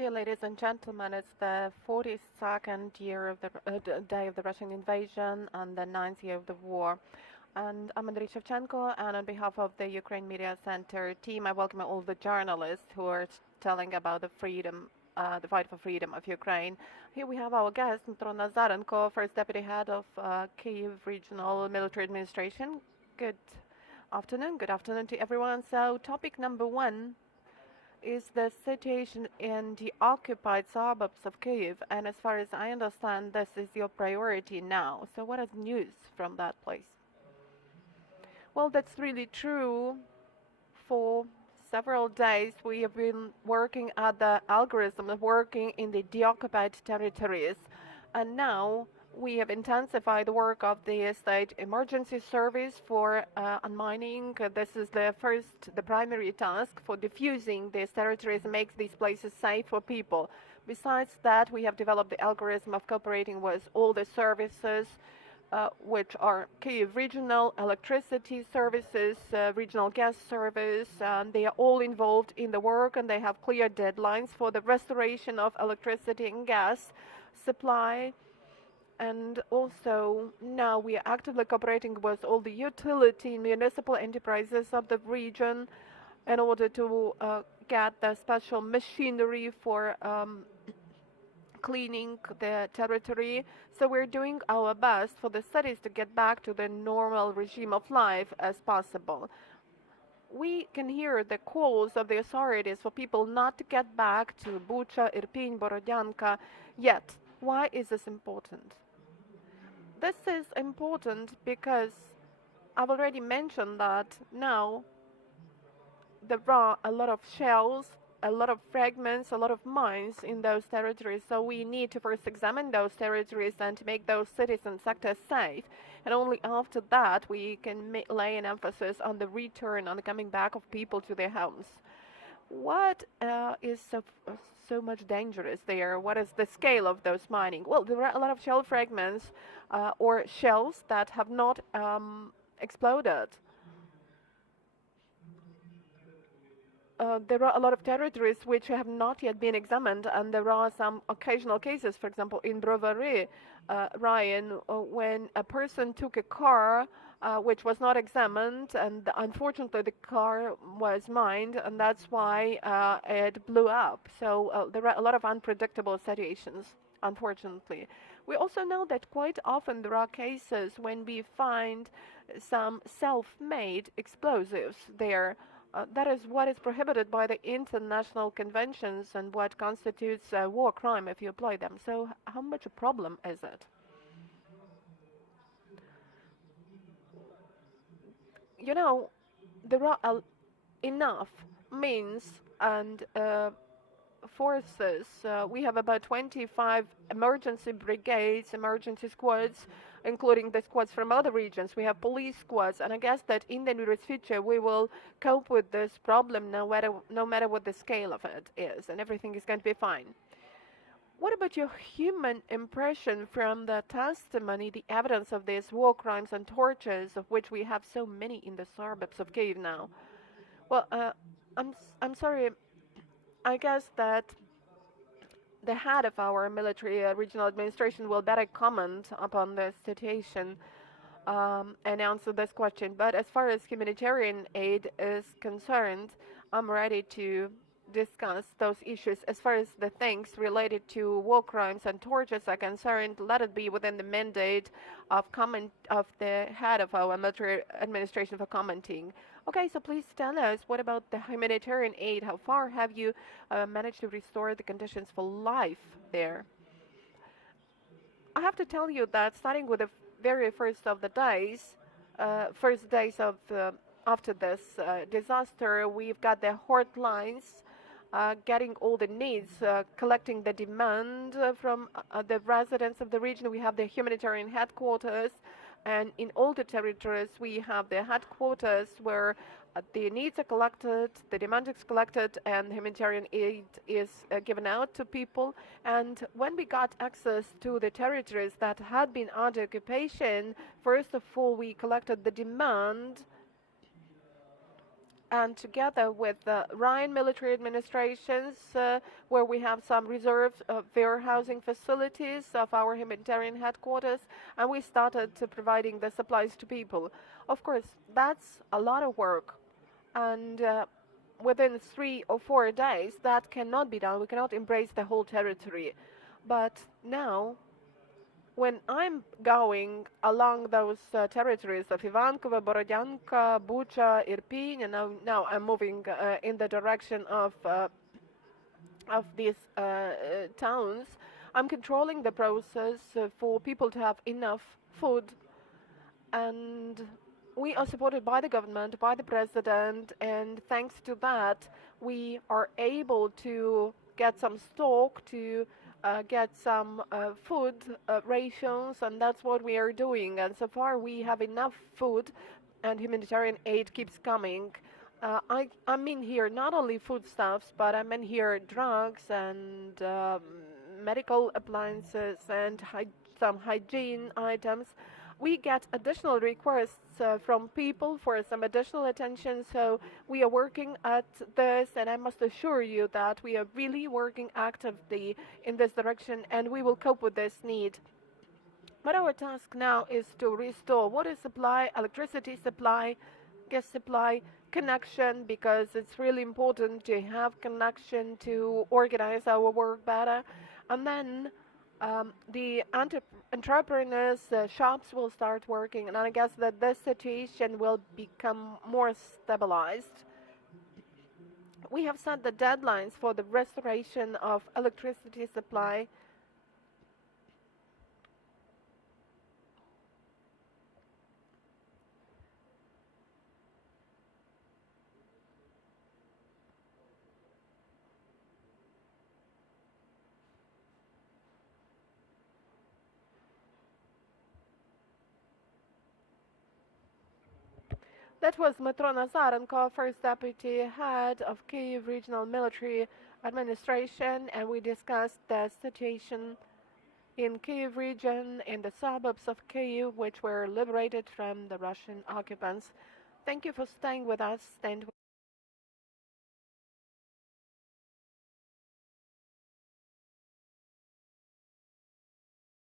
Dear ladies and gentlemen, it's the 42nd year of the day of the Russian invasion and the 9th year of the war. And I'm Andriy Shevchenko, and on behalf of the Ukraine Media Center team, I welcome all the journalists who are telling about the fight for freedom of Ukraine. Here we have our guest, Dmytro Nazarenko, First Deputy Head of Kyiv Regional Military Administration. Good afternoon to everyone. So topic number one is the situation in the occupied suburbs of Kyiv, and as far as I understand, this is your priority now. So what is news from that place? Well, that's really true. For several days, we have been working at the algorithm of working in the deoccupied territories, and now we have intensified the work of the state emergency service for unmining. This is the primary task for diffusing these territories and makes these places safe for people. Besides that, we have developed the algorithm of cooperating with all the services, which are Kyiv regional electricity services, regional gas service, and they are all involved in the work, and they have clear deadlines for the restoration of electricity and gas supply. And also now we are actively cooperating with all the utility municipal enterprises of the region in order to get the special machinery for cleaning the territory. So we're doing our best for the cities to get back to the normal regime of life as possible. We can hear the calls of the authorities for people not to get back to Bucha, Irpin, Borodyanka yet. Why is this important? This is important because I've already mentioned that now there are a lot of shells, a lot of fragments, a lot of mines in those territories. So we need to first examine those territories and to make those cities and sectors safe. And only after that we can lay an emphasis on the return, on the coming back of people to their homes. What is so much dangerous there? What is the scale of those mining? Well, there are a lot of shell fragments or shells that have not exploded. There are a lot of territories which have not yet been examined, and there are some occasional cases, for example, in Brovary, Ryan, when a person took a car which was not examined, and unfortunately the car was mined, and that's why it blew up. So there are a lot of unpredictable situations, unfortunately. We also know that quite often there are cases when we find some self-made explosives there. That is what is prohibited by the international conventions and what constitutes a war crime if you apply them. So how much a problem is it? You know, there are enough means and forces. We have about 25 emergency brigades, emergency squads, including the squads from other regions. We have police squads, and I guess that in the nearest future we will cope with this problem no matter what the scale of it is, and everything is going to be fine. What about your human impression from the testimony, the evidence of these war crimes and tortures, of which we have so many in the suburbs of Kyiv now? Well, I'm sorry. I guess that the head of our military regional administration will better comment upon this situation and answer this question. But as far as humanitarian aid is concerned, I'm ready to discuss those issues. As far as the things related to war crimes and tortures are concerned, let it be within the mandate of the head of our military administration for commenting. Okay, so please tell us, what about the humanitarian aid? How far have you managed to restore the conditions for life there? I have to tell you that starting with the very first of the days, after this disaster, we've got the hotlines, getting all the needs, collecting the demand from the residents of the region. We have the humanitarian headquarters, and in all the territories we have the headquarters where the needs are collected, the demand is collected, and humanitarian aid is given out to people. And when we got access to the territories that had been under occupation, first of all we collected the demand and together with the Rhine military administrations, where we have some reserved warehousing facilities of our humanitarian headquarters, and we started providing the supplies to people. Of course, that's a lot of work, and within 3 or 4 days, that cannot be done. We cannot embrace the whole territory. But now, when I'm going along those territories of Ivankovo, Borodyanka, Bucha, Irpin, and now I'm moving in the direction of these towns, I'm controlling the process for people to have enough food, and we are supported by the government, by the president, and thanks to that, we are able to get some stock, to get some food rations, and that's what we are doing. And so far, we have enough food, and humanitarian aid keeps coming. I mean here not only foodstuffs, but I mean here drugs and medical appliances and some hygiene items. We get additional requests from people for some additional attention, so we are working at this, and I must assure you that we are really working actively in this direction, and we will cope with this need. But our task now is to restore water supply, electricity supply, gas supply, connection, because it's really important to have connection to organize our work better, and then the entrepreneurs, shops will start working, and I guess that this situation will become more stabilized. We have set the deadlines for the restoration of electricity supply. That was Dmytro Nazarenko, first deputy head of Kyiv Regional Military Administration, and we discussed the situation in Kyiv region, in the suburbs of Kyiv, which were liberated from the Russian occupants. Thank you for staying with us, and